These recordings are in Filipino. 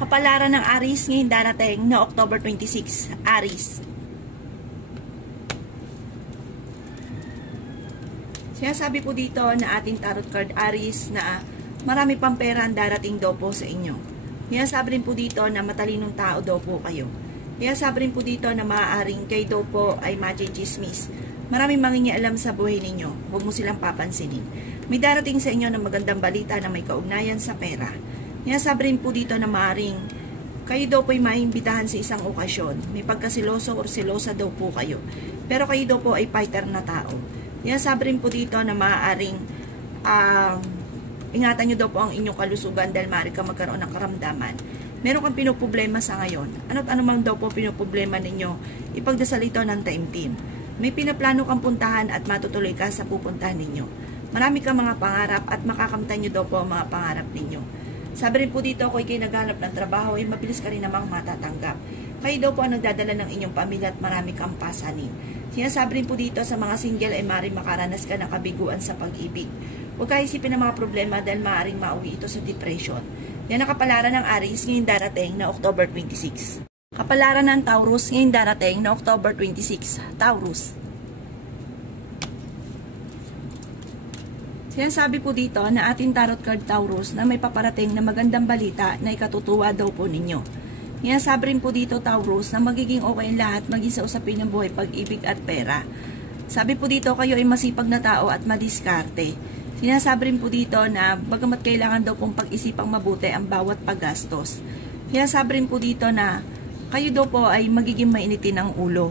Kapalaran ng Aries ngayon darating na October 26. Aries. Sinasabi po dito na ating tarot card Aries na marami pang pera ang darating daw po sa inyo. Sinasabi rin po dito na matalinong tao daw po kayo. Sinasabi rin po dito na maaaring kayo daw po ay machismis. Maraming mangingialam sa buhay ninyo. Huwag mo silang papansinin. May darating sa inyo na magandang balita na may kaugnayan sa pera. Sinasabi rin po dito na maaaring kayo daw po ay maimbitahan sa isang okasyon. May pagkasiloso o selosa daw po kayo. Pero kayo daw po ay fighter na tao. Sinasabi rin po dito na maaaring ingatan nyo daw po ang inyong kalusugan dahil maaari ka magkaroon ng karamdaman. Meron kang pinoproblema sa ngayon. Ano't ano mang daw po pinoproblema ninyo, ipagdasal ito ng taimtim. May pinaplano kang puntahan at matutuloy ka sa pupuntahan ninyo. Marami kang mga pangarap at makakamtan nyo daw po ang mga pangarap ninyo. Sabi rin po dito, kung kayo naghanap ng trabaho, ay mabilis ka rin namang matatanggap. Kayo daw po ang nagdadala ng inyong pamilya at marami kang pasanin. Sinasabi rin po dito sa mga single ay maaaring makaranas ka ng kabiguan sa pag-ibig. Huwag ka isipin ng mga problema dahil maaaring mauwi ito sa depression. Yan ang kapalaran ng Aries ngayon darating na October 26. Kapalaran ng Taurus ngayon darating na October 26. Taurus. Sinasabi po dito na ating tarot card Taurus na may paparating na magandang balita na ikatutuwa daw po ninyo. Sinasabi rin po dito Taurus na magiging okay lahat maging sa usapin ng buhay, pag-ibig at pera. Sabi po dito kayo ay masipag na tao at madiskarte. Sinasabi rin po dito na bagamat kailangan daw pong pag-isipang mabuti ang bawat paggastos. Sinasabi rin po dito na kayo daw po ay magiging mainitin ang ulo.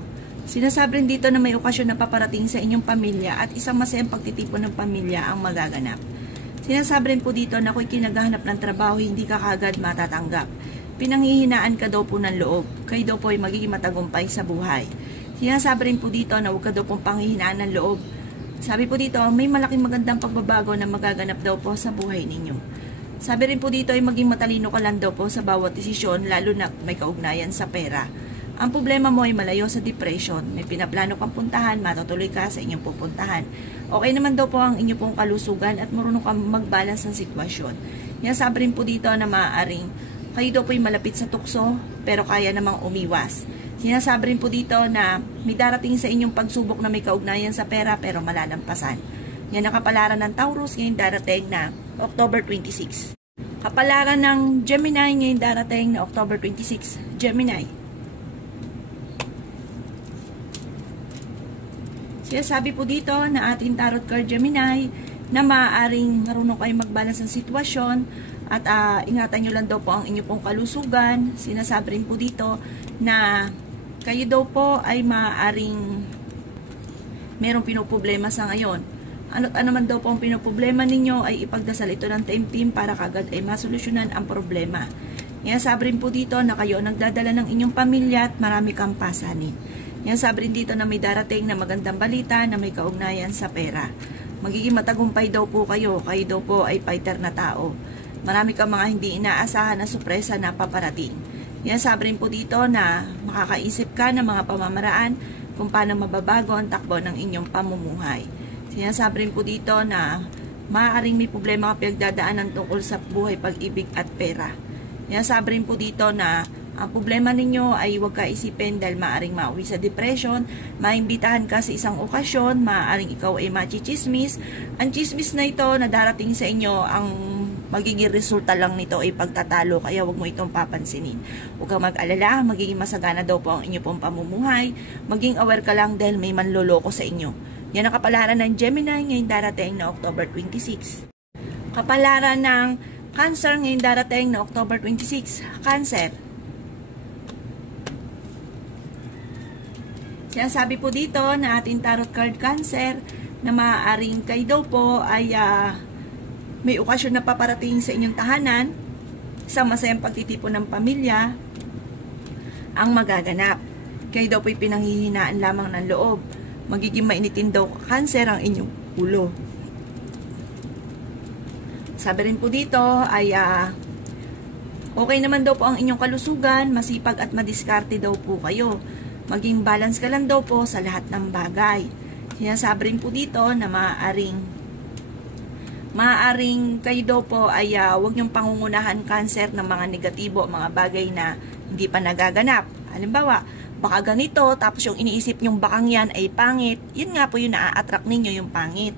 Sinasabi rin dito na may okasyon na paparating sa inyong pamilya at isang masayang pagtitipon ng pamilya ang magaganap. Sinasabi rin po dito na kung kinaghahanap ng trabaho hindi ka kagad matatanggap. Pinanghihinaan ka daw po ng loob. Kayo daw po ay magiging matagumpay sa buhay. Sinasabi rin po dito na huwag ka daw pong panghihinaan ng loob. Sabi po dito, may malaking magandang pagbabago na magaganap daw po sa buhay ninyo. Sabi rin po dito ay maging matalino ka lang daw po sa bawat desisyon lalo na may kaugnayan sa pera. Ang problema mo ay malayo sa depression. May pinaplano kang puntahan, matutuloy ka sa inyong pupuntahan. Okay naman daw po ang inyong pong kalusugan at marunong kang mag-balance ng sitwasyon. Yan sabi rin po dito na maaaring kayo daw po ay malapit sa tukso pero kaya namang umiwas. Sinasabi rin po dito na may darating sa inyong pagsubok na may kaugnayan sa pera pero malalampasan. Yan ang kapalaran ng Taurus ngayon darating na October 26. Kapalaran ng Gemini ngayon darating na October 26. Gemini. Sinasabi po dito na ating tarot card Gemini na maaaring marunong kayo mag-balance ng sitwasyon at ingatan nyo lang daw po ang inyong pong kalusugan. Sinasabi rin po dito na kayo daw po ay maaaring merong pinoproblema sa ngayon. Ano man daw po ang pinoproblema ninyo ay ipagdasal ito ng taimtim para kagad ay masolusyonan ang problema. Sinasabi rin po dito na kayo nagdadala ng inyong pamilya at marami kang pasanin. Yan sabi rin dito na may darating na magandang balita na may kaugnayan sa pera. Magiging matagumpay daw po kayo. Kayo daw po ay fighter na tao. Marami kang mga hindi inaasahan na sorpresa na paparating. Yan sabi rin po dito na makakaisip ka ng mga pamamaraan kung paano mababago ang takbo ng inyong pamumuhay. Sinasabi rin po dito na maaaring may problema ka pinagdadaanan tungkol sa buhay, pag-ibig at pera. Yan sabi rin po dito na ang problema ninyo ay huwag ka isipin dahil maaaring mauwi sa depression, maimbitahan ka sa isang okasyon, maaaring ikaw ay machichismis. Ang chismis na ito na darating sa inyo, ang magiging resulta lang nito ay pagtatalo, kaya huwag mo itong papansinin. Huwag kang mag-alala, magiging masagana daw po ang inyo pong pamumuhay, maging aware ka lang dahil may manloloko sa inyo. Yan ang kapalaran ng Gemini ngayon darating na October 26. Kapalaran ng Cancer ngayon darating na October 26. Cancer. Sinasabi po dito na ating tarot card Cancer na maaaring kayo daw po ay may okasyon na paparating sa inyong tahanan, isang masayang pagtitipon ng pamilya ang magaganap. Kayo daw po ay pinanghihinaan lamang ng loob. Magiging mainitin daw Cancer ang inyong ulo. Sabi rin po dito ay okay naman daw po ang inyong kalusugan, masipag at madiskarte daw po kayo. Maging balance ka lang daw po sa lahat ng bagay. Sinasabi rin po dito na maaaring Maaaring kayo daw po ay huwag niyong pangungunahan cancer ng mga negatibo, mga bagay na hindi pa nagaganap. Halimbawa, baka ganito, tapos yung iniisip niyong bakang yan ay pangit, yun nga po yung naa-attract ninyo, yung pangit.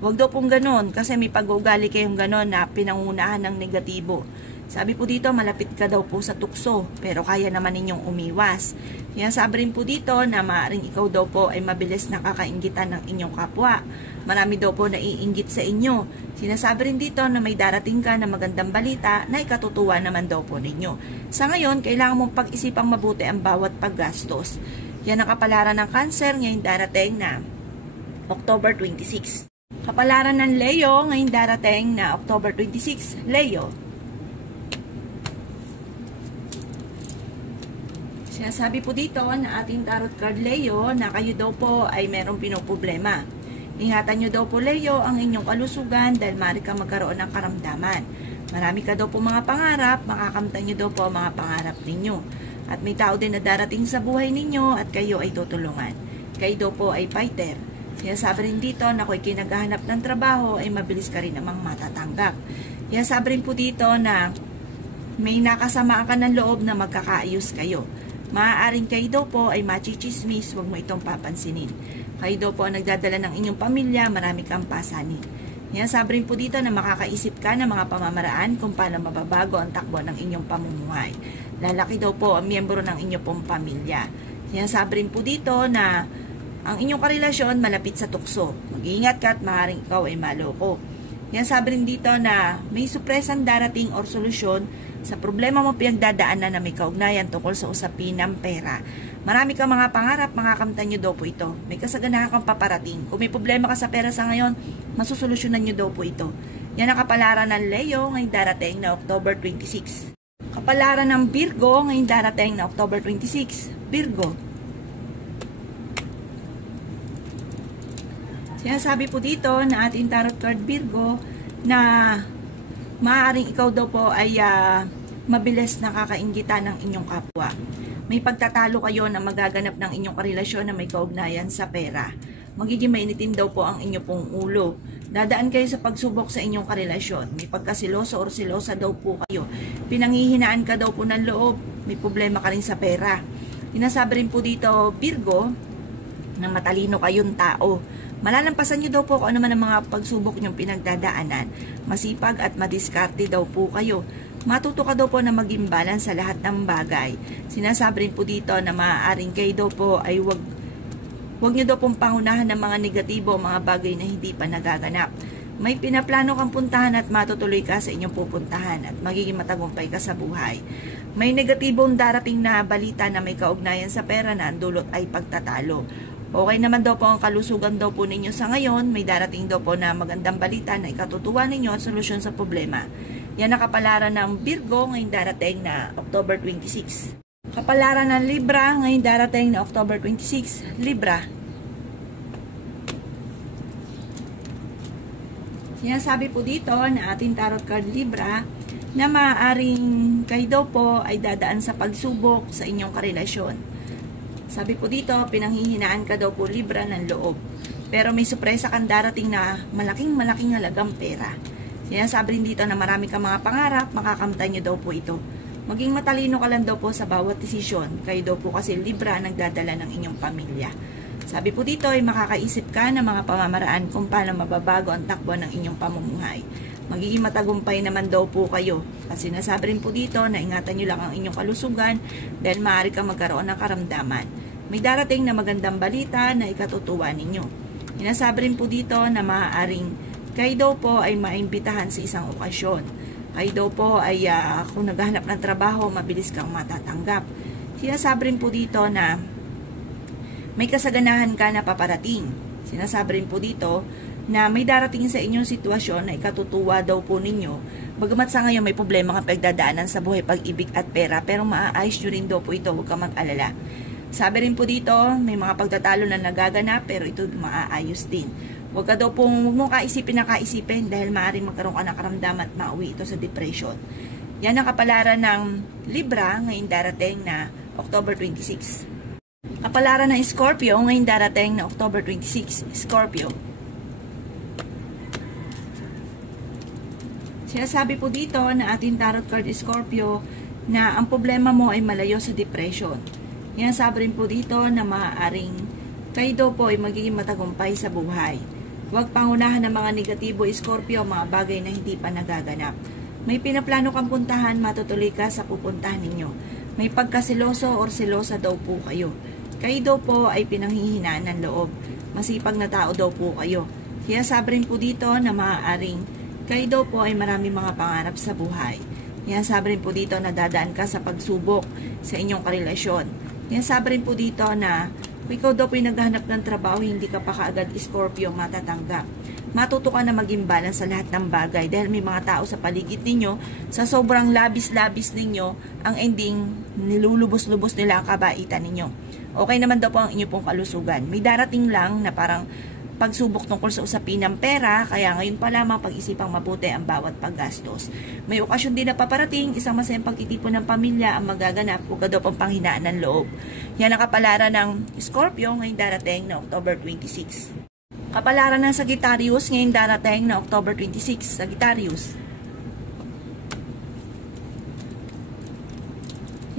Huwag daw pong ganon, kasi may pag-uugali kayong ganon na pinangunahan ng negatibo. Sabi po dito, malapit ka daw po sa tukso, pero kaya naman ninyong umiwas. Kaya sabi rin po dito na maaaring ikaw daw po ay mabilis nakakainggitan ng inyong kapwa. Marami daw po naiinggit sa inyo. Sinasabi rin dito na may darating ka na magandang balita na ikatutuwa naman daw po ninyo. Sa ngayon, kailangan mong pag-isipang mabuti ang bawat paggastos. Yan ang kapalaran ng Cancer ngayong darating na October 26. Kapalaran ng Leo ngayong darating na October 26. Leo. Sinasabi po dito na ating tarot card Leo na kayo daw po ay merong pinoproblema. Ingatan nyo daw po Leo ang inyong kalusugan dahil maaari ka magkaroon ng karamdaman. Marami ka daw po mga pangarap, makakamtan nyo daw po ang mga pangarap ninyo. At may tao din na darating sa buhay ninyo at kayo ay tutulungan. Kayo daw po ay fighter. Sinasabi rin dito na kung kinaghahanap ng trabaho ay mabilis ka rin namang matatanggap. Sinasabi rin po dito na may nakasamaan ka ng loob na magkakaayos kayo. Maaaring kayo daw po ay machichismis, huwag mo itong papansinin. Kayo daw po ang nagdadala ng inyong pamilya, marami kang pasanin. Sabi rin po dito na makakaisip ka ng mga pamamaraan kung paano mababago ang takbo ng inyong pamumuhay. Lalaki daw po ang miyembro ng inyong pong pamilya. Sabi rin po dito na ang inyong karelasyon malapit sa tukso. Mag-iingat ka at maaaring ikaw ay maloko. Sabi rin dito na may supresang darating or solusyon sa problema mo pinagdadaanan na may kaugnayan tungkol sa usapin ng pera. Marami kang mga pangarap, makakamtan nyo daw po ito. May kasaganahan kang paparating. Kung may problema ka sa pera sa ngayon, masusolusyonan nyo daw po ito. Yan ang kapalaran ng Leo ngayong darating na October 26. Kapalaran ng Virgo ngayong darating na October 26. Virgo. Sinasabi po dito na ating tarot card Virgo na maaaring ikaw daw po ay mabilis nakakainggitan ng inyong kapwa. May pagtatalo kayo na magaganap ng inyong karelasyon na may kaugnayan sa pera. Magiging mainitin daw po ang inyong pong ulo. Dadaan kayo sa pagsubok sa inyong karelasyon. May pagkasiloso or silosa daw po kayo. Pinanghihinaan ka daw po ng loob. May problema ka rin sa pera. Sinasabi rin po dito, Virgo, na matalino kayong tao. Malalampasan nyo daw po kung ano man ang mga pagsubok nyong pinagdadaanan. Masipag at madiskarte daw po kayo. Matuto ka daw po na maging balance sa lahat ng bagay. Sinasabi rin po dito na maaaring kayo daw po ay wag nyo daw pong pangunahan ng mga negatibo, mga bagay na hindi pa nagaganap. May pinaplano kang puntahan at matutuloy ka sa inyong pupuntahan at magiging matagumpay ka sa buhay. May negatibong darating na balita na may kaugnayan sa pera na ang dulot ay pagtatalo. Okay naman daw po ang kalusugan daw po ninyo sa ngayon. May darating daw po na magandang balita na ikatutuwa ninyo at solusyon sa problema. Yan ang kapalaran ng Virgo ngayong darating na October 26. Kapalaran ng Libra ngayong darating na October 26. Libra. Sinasabi po dito na ating tarot card Libra na maaaring kayo daw po ay dadaan sa pagsubok sa inyong karelasyon. Sabi po dito, pinanghihinaan ka daw po Libra ng loob. Pero may sorpresa kang darating na malaking halagang pera. Sinasabi rin dito na marami kang mga pangarap, makakamtan nyo daw po ito. Maging matalino ka lang daw po sa bawat desisyon. Kayo daw po kasi Libra nagdadala ng inyong pamilya. Sabi po dito ay makakaisip ka ng mga pamamaraan kung paano mababago ang takbo ng inyong pamumuhay. Magiging matagumpay naman daw po kayo. Kasi sinasabi rin po dito na ingatan nyo lang ang inyong kalusugan dahil maaari kang magkaroon ng karamdaman. May darating na magandang balita na ikatutuwa ninyo. Sinasabi rin po dito na maaaring kayo daw po ay maimbitahan sa isang okasyon. Kayo daw po ay kung naghahanap ng trabaho, mabilis kang matatanggap. Sinasabi rin po dito na may kasaganahan ka na paparating. Sinasabi rin po dito na may darating sa inyong sitwasyon na ikatutuwa daw po ninyo. Bagamat sa ngayon may problema kang pagdadaanan sa buhay, pag-ibig at pera, pero maaayos nyo rin daw po ito, huwag kang mag-alala. Sabi rin po dito, may mga pagtatalo na nagaganap, pero ito maaayos din. Huwag mong kaisipin dahil maaaring magkaroon ka ng karamdaman at mauwi ito sa depression. Yan ang kapalaran ng Libra ngayong darating na October 26. Kapalaran ng Scorpio ngayong darating na October 26. Scorpio. Sinasabi po dito na ating tarot card Scorpio na ang problema mo ay malayo sa depression. Sinasabi rin po dito na maaaring kayo daw po ay magiging matagumpay sa buhay. Huwag pangunahan ng mga negatibo Scorpio, mga bagay na hindi pa nagaganap. May pinaplano kang puntahan, matutuloy ka sa pupuntahan ninyo. May pagkasiloso or silosa daw po kayo. Kayo daw po ay pinanghihinaan ng loob. Masipag na tao daw po kayo. Sinasabi rin po dito na maaaring kayo daw po ay marami mga pangarap sa buhay. Sinasabi rin po dito na dadaan ka sa pagsubok sa inyong karelasyon. Sinasabi rin po dito na kung ikaw daw po ay naghahanap ng trabaho, hindi ka pa kaagad Scorpio matatanggap. Matuto ka na maging balance sa lahat ng bagay dahil may mga tao sa paligid ninyo, sa sobrang labis-labis ninyo, ang ending nilulubos-lubos nila ang kabaitan ninyo. Okay naman daw po ang inyo pong kalusugan. May darating lang na parang pagsubok tungkol sa usapin ng pera, kaya ngayon pa lamang pag-isipang mabuti ang bawat paggastos. May okasyon din na paparating, isang masayang pagtitipon ng pamilya ang magaganap, huwag ka daw pang panghinaan ng loob. Yan ang kapalaran ng Scorpio ngayong darating na October 26. Kapalaran ng Sagittarius ngayong darating na October 26. Sagittarius.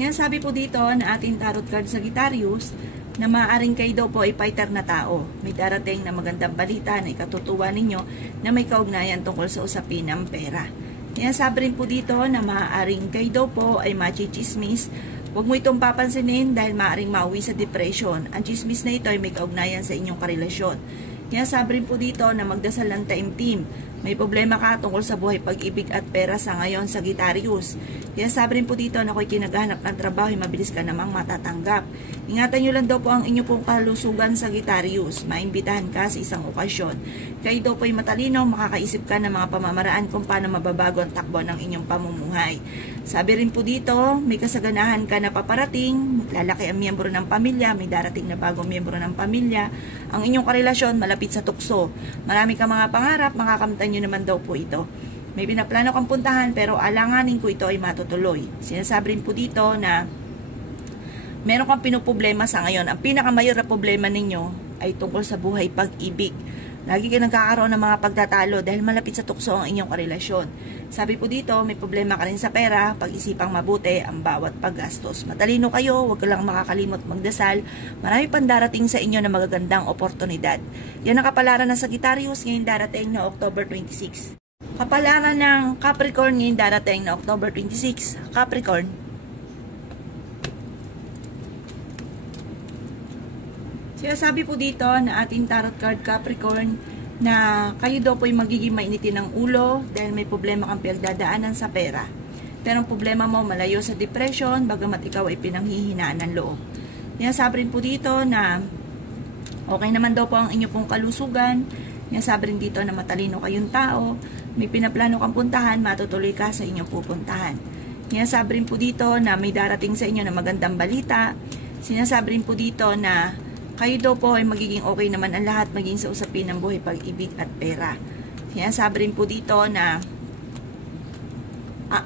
Yan sabi po dito na ating tarot card Sagittarius, na maaaring kayo daw po ay fighter na tao. May darating na magandang balita na ikatutuwa ninyo na may kaugnayan tungkol sa usapin ng pera. Sinasabi rin po dito na maaaring kayo daw po ay machichismis. Huwag mo itong papansinin dahil maaaring mauwi sa depression. Ang chismis na ito ay may kaugnayan sa inyong karelasyon. Sinasabi rin po dito na magdasal ng taimtim. May problema ka tungkol sa buhay, pag-ibig at pera sa ngayon, Sagittarius. Sinasabi rin po dito na kung kinaghanap ng trabaho, mabilis ka namang matatanggap. Ingatan nyo lang daw po ang inyo pong kalusugan, Sagittarius. Maimbitahan ka sa isang okasyon. Kayo daw po ay matalino, makakaisip ka ng mga pamamaraan kung paano mababago ang takbo ng inyong pamumuhay. Sabi rin po dito, may kasaganahan ka na paparating, lalaki ang miyembro ng pamilya, may darating na bagong miyembro ng pamilya. Ang inyong karelasyon malapit sa tukso. Marami ka mga pangarap, makakamtan nyo naman daw po ito. May pinaplano kang puntahan pero alanganin ko ito ay matutuloy. Sinasabi rin po dito na meron kang pinoproblema sa ngayon. Ang pinakamayor na problema ninyo ay tungkol sa buhay, pag-ibig. Lagi kayo nagkakaroon ng mga pagtatalo dahil malapit sa tukso ang inyong karelasyon. Sabi po dito, may problema ka rin sa pera, pag-isipang mabuti ang bawat paggastos. Matalino kayo, huwag lang makakalimot magdasal. Marami pang darating sa inyo na magagandang oportunidad. Yan ang kapalaran ng Sagittarius ngayong darating na October 26. Kapalaran ng Capricorn ngayong darating na October 26. Capricorn. Sinasabi po dito na ating tarot card Capricorn na kayo daw po ay magiging mainitin ng ulo dahil may problema kang pinagdadaanan sa pera. Pero ang problema mo malayo sa depression, bagamat ikaw ay pinanghihinaan ng loob. Sinasabi rin po dito na okay naman daw po ang inyo pong kalusugan. Sinasabi rin dito na matalino kayong tao, may pinaplano kang puntahan, matutuloy ka sa inyong pupuntahan. Sinasabi rin po dito na may darating sa inyo na magandang balita. Sinasabi rin po dito na kayo daw po ay magiging okay naman ang lahat, maging sa usapin ng buhay, pag-ibig at pera. Sinasabi rin po dito na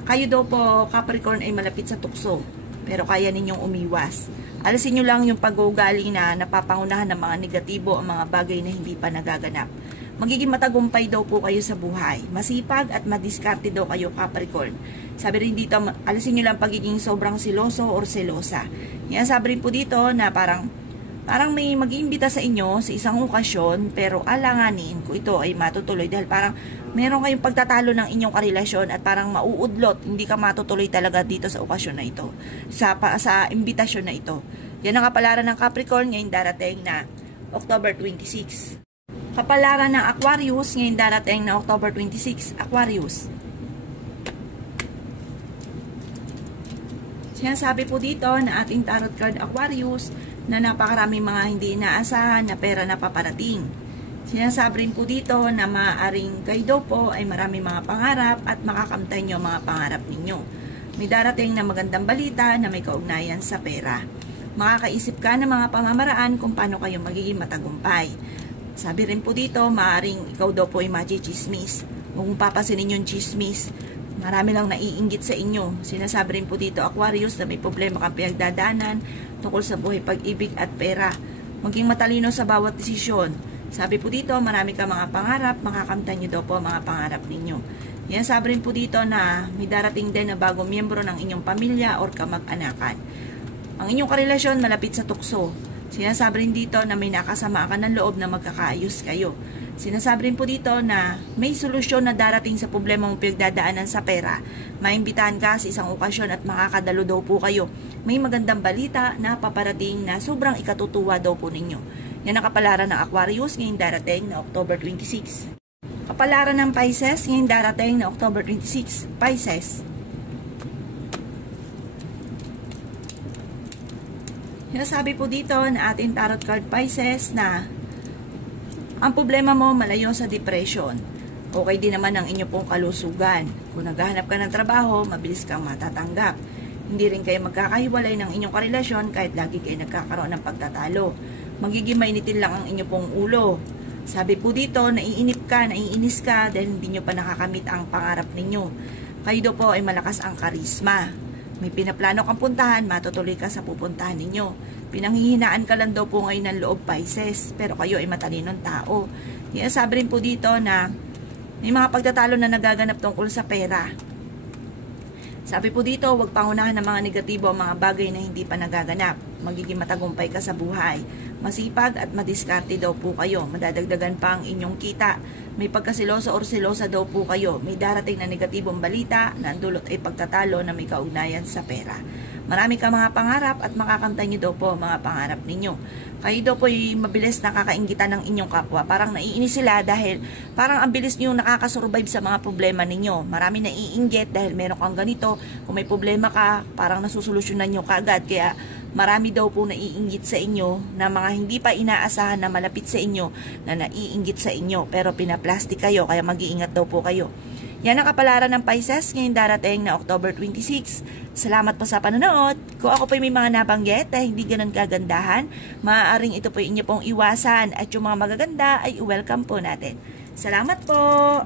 kayo daw po, Capricorn, ay malapit sa tukso, pero kaya ninyong umiwas. Alisin nyo lang yung pag-uugali na napapangunahan ng mga negatibo, ang mga bagay na hindi pa nagaganap. Magiging matagumpay daw po kayo sa buhay. Masipag at madiskarte daw kayo, Capricorn. Sabi rin dito, alisin nyo lang pagiging sobrang siloso or selosa. Sabi rin po dito na parang may mag-iimbita sa inyo sa isang okasyon, pero alanganin ko ito ay matutuloy dahil parang meron kayong pagtatalo ng inyong karelasyon at parang mauudlot, hindi ka matutuloy talaga dito sa okasyon na ito, sa imbitasyon na ito. Yan ang kapalaran ng Capricorn ngayong darating na October 26. Kapalaran ng Aquarius ngayong darating na October 26. Aquarius. Sinasabi po dito na ating tarot card Aquarius na napakaraming mga hindi inaasahan na pera na paparating. Sinasabi rin po dito na maaaring kayo daw po ay maraming mga pangarap at makakamtan nyo mga pangarap ninyo. May darating na magandang balita na may kaugnayan sa pera. Makakaisip ka ng mga pamamaraan kung paano kayo magiging matagumpay. Sabi rin po dito, maaaring ikaw daw po ay machichismis. Kung papasinin yung chismis, marami lang naiinggit sa inyo. Sinasabi rin po dito, Aquarius, na may problema kang pinagdadaanan tungkol sa buhay, pag-ibig at pera. Maging matalino sa bawat desisyon. Sabi po dito, marami ka mga pangarap, makakamtan nyo daw po mga pangarap ninyo. Yan sabi rin po dito na may darating din na bagong miyembro ng inyong pamilya or kamag-anakan. Ang inyong karelasyon malapit sa tukso. Sinasabi rin dito na may nakasama ka ng loob na magkakaayos kayo. Sinasabi rin po dito na may solusyon na darating sa problema mong pinagdadaanan sa pera. Maimbitahan ka sa isang okasyon at makakadalo daw po kayo. May magandang balita na paparating na sobrang ikatutuwa daw po ninyo. Yan ang kapalaran ng Aquarius ngayong darating na October 26. Kapalaran ng Pisces ngayong darating na October 26. Pisces. Sinasabi po dito na ating tarot card Pisces na ang problema mo malayo sa depression. Okay din naman ang inyo pong kalusugan. Kung naghahanap ka ng trabaho, mabilis kang matatanggap. Hindi rin kayo magkakahiwalay ng inyong karelasyon kahit lagi kayo nagkakaroon ng pagtatalo. Magiging mainitin lang ang inyo pong ulo. Sabi po dito, naiinip ka, naiinis ka dahil hindi nyo pa nakakamit ang pangarap ninyo. Kayo daw po ay malakas ang karisma. May pinaplano kang puntahan, matutuloy ka sa pupuntahan ninyo. Pinanghihinaan ka lang daw po ngayon ng loob Pisces, pero kayo ay matalinong tao. Sabi rin po dito na may mga pagtatalo na nagaganap tungkol sa pera. Sabi po dito, huwag pangunahan ng mga negatibo ang mga bagay na hindi pa nagaganap. Magiging matagumpay ka sa buhay. Masipag at madiskarte daw po kayo. Madadagdagan pa ang inyong kita. May pagkasiloso or silosa daw po kayo. May darating na negatibong balita na ang dulot ay pagtatalo na may kaugnayan sa pera. Marami ka mga pangarap at makakamtan nyo daw po mga pangarap ninyo. Kayo daw po ay mabilis nakakainggitan ng inyong kapwa. Parang naiinis sila dahil parang ang bilis nyo nakakasurvive sa mga problema ninyo. Marami naiinggit dahil meron kang ganito. Kung may problema ka, parang nasusolusyonan nyo kaagad. Kaya marami daw po naiinggit sa inyo na mga hindi pa inaasahan na malapit sa inyo na naiinggit sa inyo. Pero pinaplastic kayo, kaya mag-iingat daw po kayo. Yan ang kapalaran ng Pisces ngayong darating na October 26. Salamat po sa panonood. Kung ako po may mga nabanggit na hindi ganun kagandahan, maaaring ito po inyo pong iwasan at yung mga magaganda ay welcome po natin. Salamat po!